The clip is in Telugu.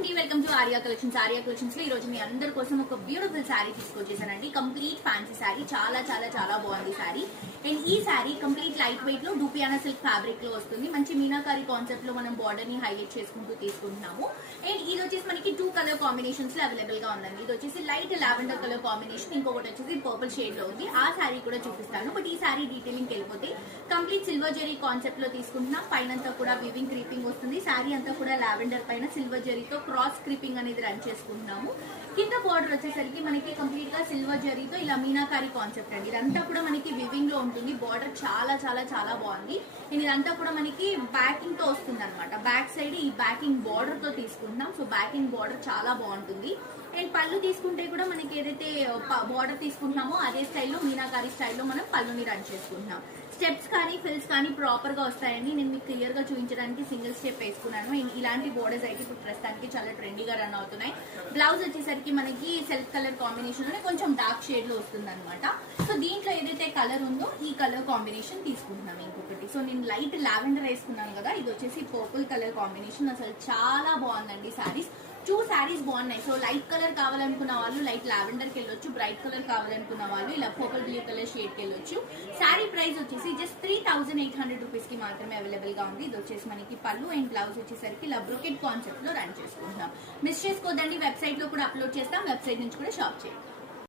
అండి, welcome to Arya collections. Arya collections లో ఈ రోజు మీ అందరి కోసం ఒక బ్యూటిఫుల్ శారీ తీసుకొచ్చేసానండి. కంప్లీట్ ఫ్యాన్సీ శారీ, చాలా చాలా చాలా బాగుంది శారీ. అండ్ ఈ శారీ కంప్లీట్ లైట్ వెయిట్ లో డూపియానా సిల్క్ ఫ్యాబ్రిక్ లో వస్తుంది. మంచి మీనాకారి కాన్సెప్ట్ లో మనం బార్డర్ ని హైలైట్ చేసుకుంటూ తీసుకుంటున్నాము. అండ్ ఇది వచ్చేసి మనకి 2 కలర్ కాంబినేషన్స్ లో అవైలబుల్ గా ఉందండి. ఇది వచ్చేసి లైట్ లావెండర్ కలర్ కాంబినేషన్, ఇంకొకటి వచ్చేసి పర్పుల్ షేడ్ లో ఉంది. ఆ శారీ కూడా చూపిస్తాను. బట్ ఈ శారీ డీటెయిలింగ్ వెళ్ళిపోతే కంప్లీట్ సిల్వర్ జెరీ కాన్సెప్ట్ లో తీసుకుంటున్నాం. పైన కూడా వీవింగ్ క్రీపింగ్ వస్తుంది. శారీ అంతా కూడా లావెండర్ పైన సిల్వర్ జరీతో క్రాస్ క్రీపింగ్ అనేది రన్ చేసుకుంటున్నాము. కింద బార్డర్ వచ్చేసరికి మనకి కంప్లీట్ గా సిల్వర్ జరీతో ఇలా మీనాకారి కాన్సెప్ట్ అండి. ఇదంతా కూడా మనకి వివింగ్ లో ఉంటుంది. బార్డర్ చాలా చాలా చాలా బాగుంది. ఇదంతా కూడా మనకి బ్యాకింగ్ తో వస్తుంది అనమాట. బ్యాక్ సైడ్ ఈ బ్యాకింగ్ బార్డర్ తో తీసుకుంటున్నాం. సో బ్యాకింగ్ బార్డర్ చాలా బాగుంటుంది. అండ్ పళ్ళు తీసుకుంటే కూడా మనకి ఏదైతే బార్డర్ తీసుకుంటున్నామో అదే స్టైల్లో మీనాకారి స్టైల్లో మనం పళ్ళుని రన్ చేసుకుంటున్నాం. స్టెప్స్ కానీ ఫిల్స్ కానీ ప్రాపర్ గా వస్తాయండి. నేను మీకు క్లియర్ గా చూపించడానికి సింగిల్ స్టెప్ వేసుకున్నాను. ఇలాంటి బోర్డర్స్ అయితే ఇప్పుడు ప్రస్తుతానికి చాలా ట్రెండీగా రన్ అవుతున్నాయి. బ్లౌజ్ వచ్చేసరికి మనకి సెల్ఫ్ కలర్ కాంబినేషన్ లోనే కొంచెం డార్క్ షేడ్ లో వస్తుంది అనమాట. సో దీంట్లో ఏదైతే కలర్ ఉందో ఈ కలర్ కాంబినేషన్ తీసుకుంటున్నాం. ఇంకొకటి సో నేను లైట్ లావెండర్ వేసుకున్నాను కదా, ఇది వచ్చేసి పర్పుల్ కలర్ కాంబినేషన్. అసలు చాలా బాగుందండి శారీస్. 2 శారీస్ బాగున్నాయి. సో లైట్ కలర్ కావాలనుకున్న వాళ్ళు లైట్ లావెండర్ కి వెళ్ళొచ్చు. బ్రైట్ కలర్ కావాలనుకున్న వాళ్ళు ఇలా పర్పుల్ బ్లూ కలర్ షేడ్ కి వెళ్ళొచ్చు. శారీ ప్రైస్ వచ్చేసి జస్ట్ 3800 రూపీస్ కి మాత్రమే అవైలబుల్ గా ఉంది. ఇది వచ్చేసి మనకి పళ్ళు అండ్ బ్లౌజ్ వచ్చేసరికి ఇలా బ్రొకెట్ కాన్సెప్ట్ లో రన్ చేసుకుంటున్నాం. మిస్ చేసుకోదండి, వెబ్సైట్ లో కూడా అప్లోడ్ చేస్తాం. వెబ్సైట్ నుంచి కూడా షాప్ చేయండి.